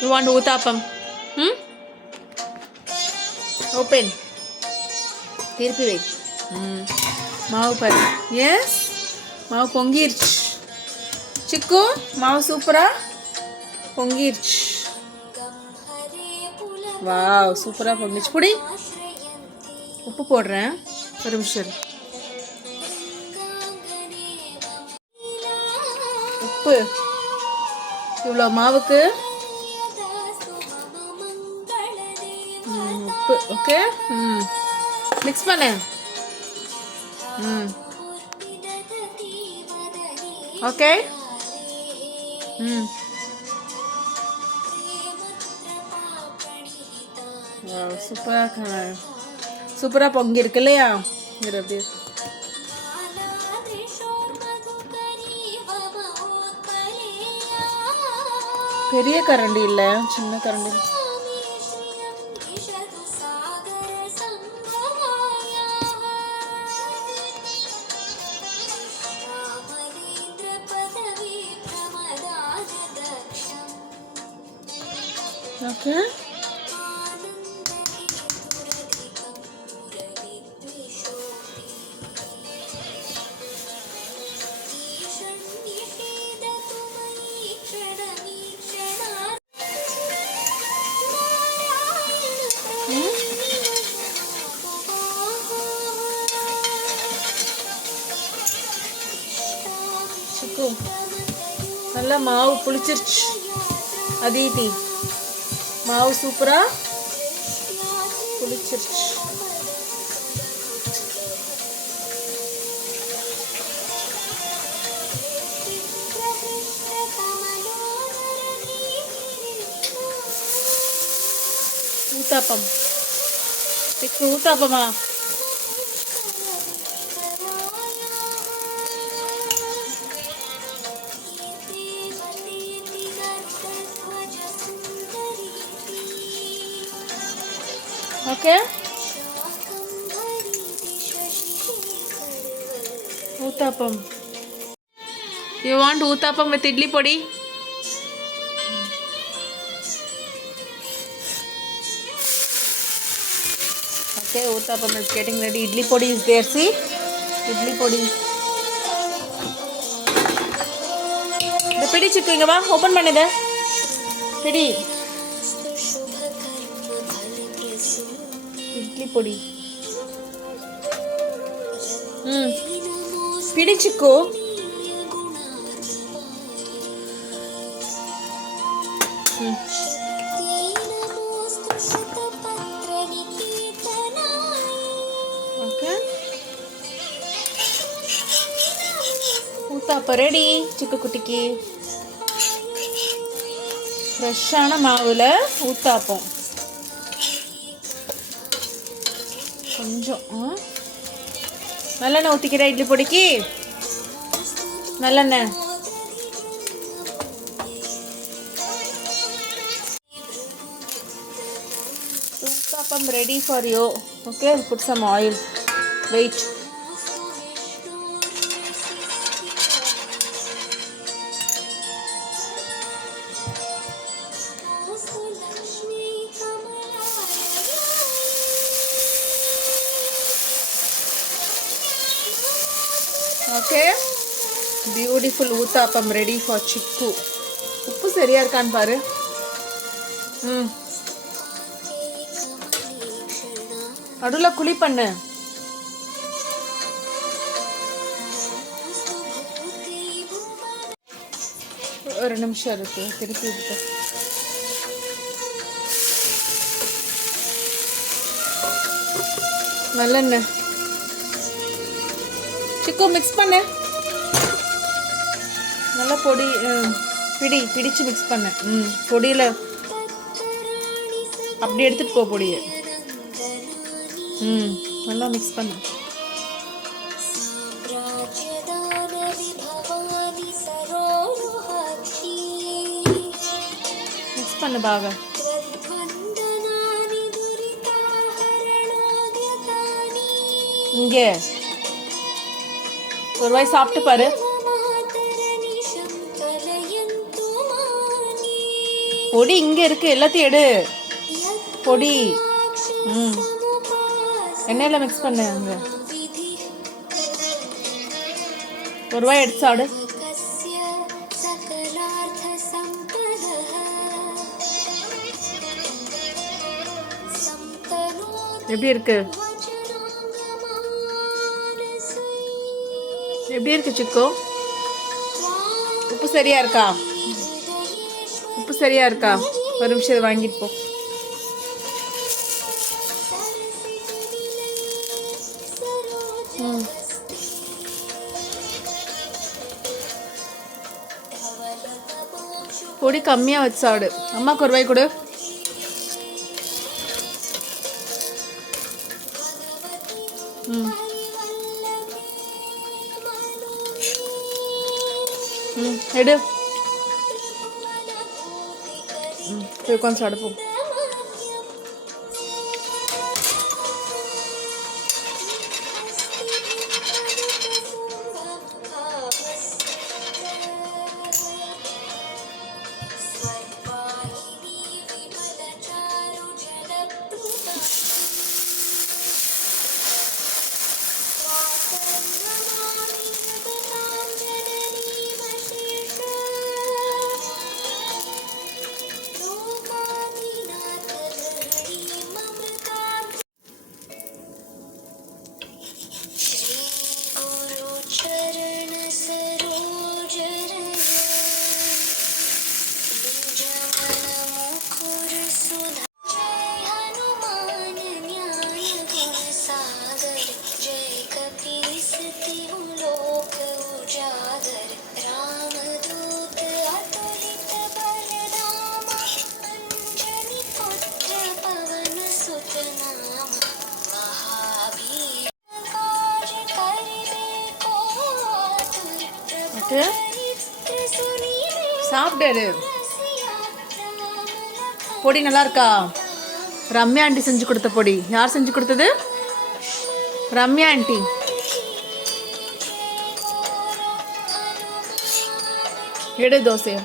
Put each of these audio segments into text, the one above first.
You want uttapam? Open. திருப்பி வை. மாவு பாரு. எஸ், மாவு பொங்கிருச்சு. சிக்கு, மாவு சூப்பரா பொங்கிருச்சு. வாவ், சூப்பரா பொங்கிச்சு. புடி, உப்பு போடுறேன். ஒரு நிமிஷம். உப்பு இவ்வளோ மாவுக்கு உப்பு. ஓகே, மிக்ஸ் பண்ணு. ஓகே. சூப்பராக பொங்கி இருக்கு இல்லையா? அப்படியே பெரிய கரண்டி இல்லை, சின்ன கரண்டி. ஓகே, நல்லா மாவு புளிச்சிருச்சு. அதீதி, மாவு சூப்பரா புளிச்சிருச்சு. ஊத்தாப்பம். ஊத்தாப்பமா? Okay, uttapam. You want uttapam with idli podi? Okay, uttapam is getting ready. Idli podi is there. See, idli பொடி. இந்த பிடி சிக்கு, இங்க வா, ஓபன் பண்ணுது. பிடி இட்லி பொடி. பிடி சிக்கு. ஓகே, ஊத்தாப்பம் ரெடி சிக்கு குட்டிக்கு. ஃப்ரெஷ்ஷான மாவுல ஊத்தாப்பம். கொஞ்சம் நல்லெண்ணெய் ஊற்றிக்கிற இட்லி பொடிக்கு. நல்லெண்ணெய். Uttapam ready for you. Okay, put some oil. Wait. Okay, beautiful uttapam ready for சிக்கு. உப்பு சரியா இருக்கான்னு பாரு. நடுவில் குழி பண்ணு. ஒரு நிமிஷம் இருக்கு, திருப்பி இருக்கு. நல்லெண்ணெய் சிக்கு மிக்ஸ் பண்ணு. நல்லா பொடி பிடிச்சு மிக்ஸ் பண்ணு. பொடியில் அப்படி எடுத்துட்டு போ பொடியை. நல்லா மிக்ஸ் பண்ணு. மிக்ஸ் பண்ணு பாக. இங்கே ஒரு வாய் சாப்பிட்டு பாரு. பொடி இங்கே இருக்கு, எல்லாத்தையும் எடு. பொடி எண்ணெயில் மிக்ஸ் பண்ணு. அங்கே ஒரு ரூபாய் எடுத்து சாப்பிடு. எப்படி இருக்கு? எப்படி இருக்கு சிக்கு? உப்பு சரியா இருக்கா? உப்பு சரியா இருக்கா? ஒரு நிமிஷம் இதை வாங்கிட்டு போ. பொடி கம்மியாக வச்சு சாப்பிடு. அம்மாவுக்கு ஒரு ரூபாய் கொடு. எடு. போய் உட்காந்து சாப்பிடுப்போம். சாப்பிடு. பொடி நல்லா இருக்கா? ரம்யா ஆண்டி செஞ்சு கொடுத்த பொடி. யார் செஞ்சு கொடுத்தது? ரம்யா ஆண்டி. எடு தோசையை.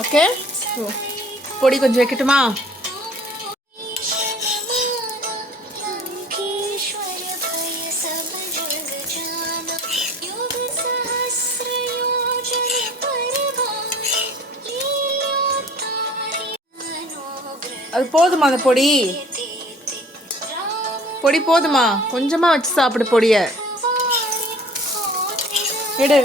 ஓகே, பொடி கொஞ்சம் வைக்கட்டுமா? அது போதுமா? அந்த பொடி பொடி போதுமா? கொஞ்சமாக வச்சு சாப்பிடு பொடியை. எடு.